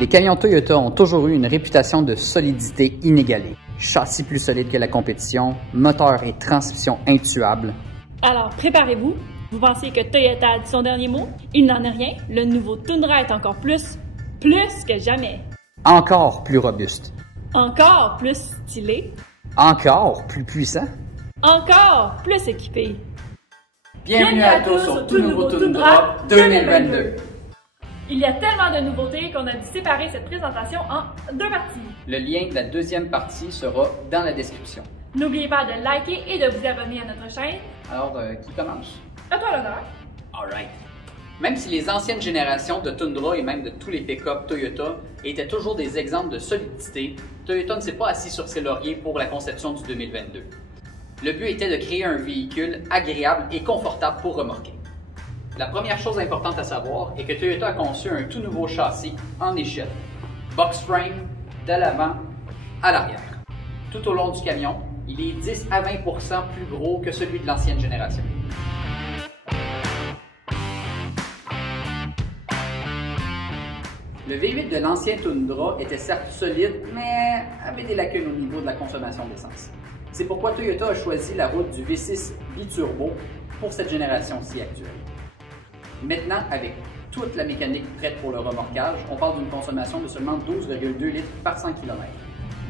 Les camions Toyota ont toujours eu une réputation de solidité inégalée. Châssis plus solide que la compétition, moteur et transmission intuables. Alors, préparez-vous. Vous pensez que Toyota a dit son dernier mot? Il n'en est rien. Le nouveau Tundra est encore plus que jamais. Encore plus robuste. Encore plus stylé. Encore plus puissant. Encore plus équipé. Bienvenue à tous au tout nouveau Tundra 2022. Il y a tellement de nouveautés qu'on a dû séparer cette présentation en deux parties. Le lien de la deuxième partie sera dans la description. N'oubliez pas de liker et de vous abonner à notre chaîne. Alors, qui commence? À toi l'honneur. Alright. Même si les anciennes générations de Tundra et même de tous les pick-up Toyota étaient toujours des exemples de solidité, Toyota ne s'est pas assis sur ses lauriers pour la conception du 2022. Le but était de créer un véhicule agréable et confortable pour remorquer. La première chose importante à savoir est que Toyota a conçu un tout nouveau châssis en échelle, box frame, de l'avant à l'arrière. Tout au long du camion, il est 10 à 20% plus gros que celui de l'ancienne génération. Le V8 de l'ancien Tundra était certes solide, mais avait des lacunes au niveau de la consommation d'essence. C'est pourquoi Toyota a choisi la route du V6 biturbo pour cette génération-ci actuelle. Maintenant, avec toute la mécanique prête pour le remorquage, on parle d'une consommation de seulement 12,2 litres par 100 km.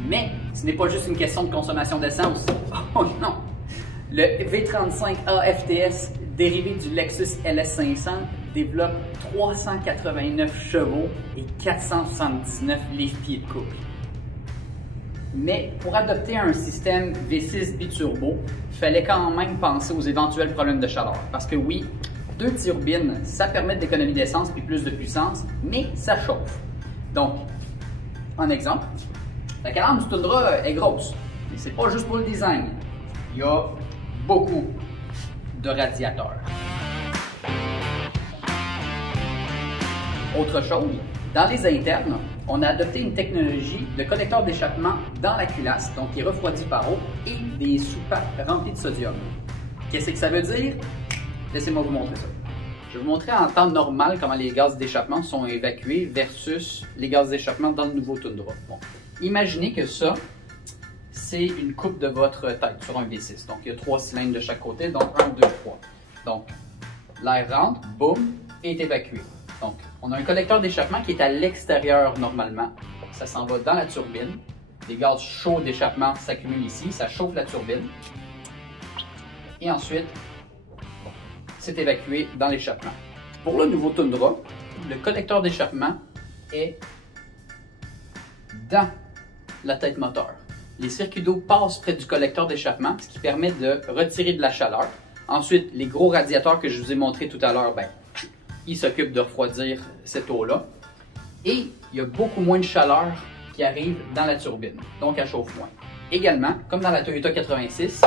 Mais ce n'est pas juste une question de consommation d'essence. Oh non! Le V35A FTS, dérivé du Lexus LS500, développe 389 chevaux et 479 livres-pieds de couple. Mais pour adopter un système V6 biturbo, il fallait quand même penser aux éventuels problèmes de chaleur. Parce que oui, deux turbines, ça permet de l'économie d'essence puis plus de puissance, mais ça chauffe. Donc, en exemple, la calandre du Tundra est grosse. Mais c'est pas juste pour le design. Il y a beaucoup de radiateurs. Autre chose, dans les internes, on a adopté une technologie de collecteur d'échappement dans la culasse, donc qui refroidit par eau, et des soupapes remplies de sodium. Qu'est-ce que ça veut dire? Laissez-moi vous montrer ça. Je vais vous montrer en temps normal comment les gaz d'échappement sont évacués versus les gaz d'échappement dans le nouveau Tundra. Bon. Imaginez que ça, c'est une coupe de votre tête sur un V6. Donc, il y a 3 cylindres de chaque côté, donc 1, 2, 3. Donc, l'air rentre, boum, et est évacué. Donc, on a un collecteur d'échappement qui est à l'extérieur normalement. Ça s'en va dans la turbine. Les gaz chauds d'échappement s'accumulent ici, ça chauffe la turbine. Et ensuite, c'est évacué dans l'échappement. Pour le nouveau Tundra, le collecteur d'échappement est dans la tête moteur. Les circuits d'eau passent près du collecteur d'échappement, ce qui permet de retirer de la chaleur. Ensuite, les gros radiateurs que je vous ai montrés tout à l'heure, ils s'occupent de refroidir cette eau-là. Et il y a beaucoup moins de chaleur qui arrive dans la turbine, donc elle chauffe moins. Également, comme dans la Toyota 86,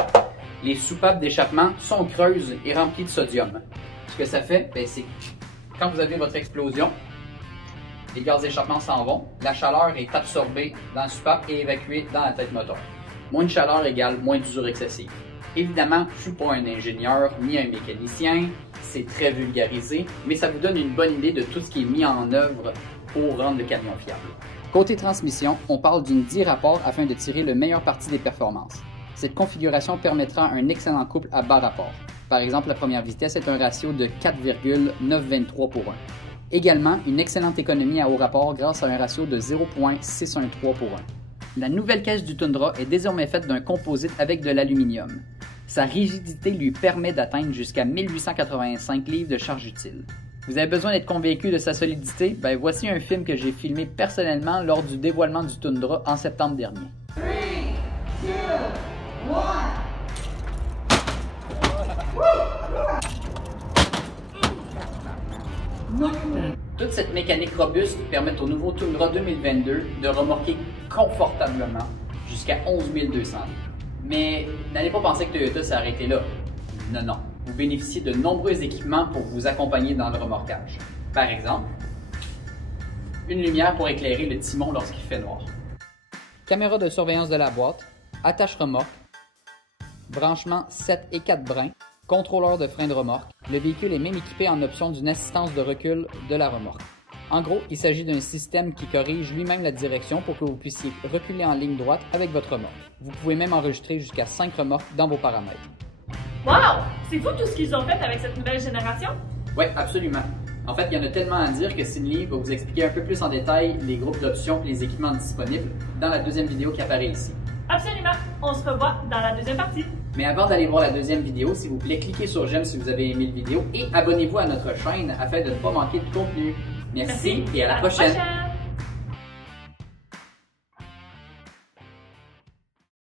les soupapes d'échappement sont creuses et remplies de sodium. Ce que ça fait, c'est quand vous avez votre explosion, les gaz d'échappement s'en vont, la chaleur est absorbée dans la soupape et évacuée dans la tête moteur. Moins de chaleur égale moins d'usure excessive. Évidemment, je ne suis pas un ingénieur ni un mécanicien, c'est très vulgarisé, mais ça vous donne une bonne idée de tout ce qui est mis en œuvre pour rendre le camion fiable. Côté transmission, on parle d'une 10 rapports afin de tirer le meilleur parti des performances. Cette configuration permettra un excellent couple à bas rapport. Par exemple, la première vitesse est un ratio de 4,923 pour 1. Également, une excellente économie à haut rapport grâce à un ratio de 0,613 pour 1. La nouvelle caisse du Tundra est désormais faite d'un composite avec de l'aluminium. Sa rigidité lui permet d'atteindre jusqu'à 1885 livres de charge utile. Vous avez besoin d'être convaincu de sa solidité? Voici un film que j'ai filmé personnellement lors du dévoilement du Tundra en septembre dernier. 3, 2, 1. Toute cette mécanique robuste permet au nouveau Tundra 2022 de remorquer confortablement jusqu'à 11 200 livres. Mais n'allez pas penser que Toyota s'est arrêté là. Non, non. Vous bénéficiez de nombreux équipements pour vous accompagner dans le remorquage. Par exemple, une lumière pour éclairer le timon lorsqu'il fait noir. Caméra de surveillance de la boîte, attache remorque, branchement 7 et 4 brins, contrôleur de frein de remorque. Le véhicule est même équipé en option d'une assistance de recul de la remorque. En gros, il s'agit d'un système qui corrige lui-même la direction pour que vous puissiez reculer en ligne droite avec votre remorque. Vous pouvez même enregistrer jusqu'à 5 remorques dans vos paramètres. Wow! C'est fou tout ce qu'ils ont fait avec cette nouvelle génération? Oui, absolument. En fait, il y en a tellement à dire que Cindy va vous expliquer un peu plus en détail les groupes d'options et les équipements disponibles dans la deuxième vidéo qui apparaît ici. Absolument! On se revoit dans la deuxième partie. Mais avant d'aller voir la deuxième vidéo, s'il vous plaît, cliquez sur j'aime si vous avez aimé la vidéo et abonnez-vous à notre chaîne afin de ne pas manquer de contenu. Merci et à la prochaine.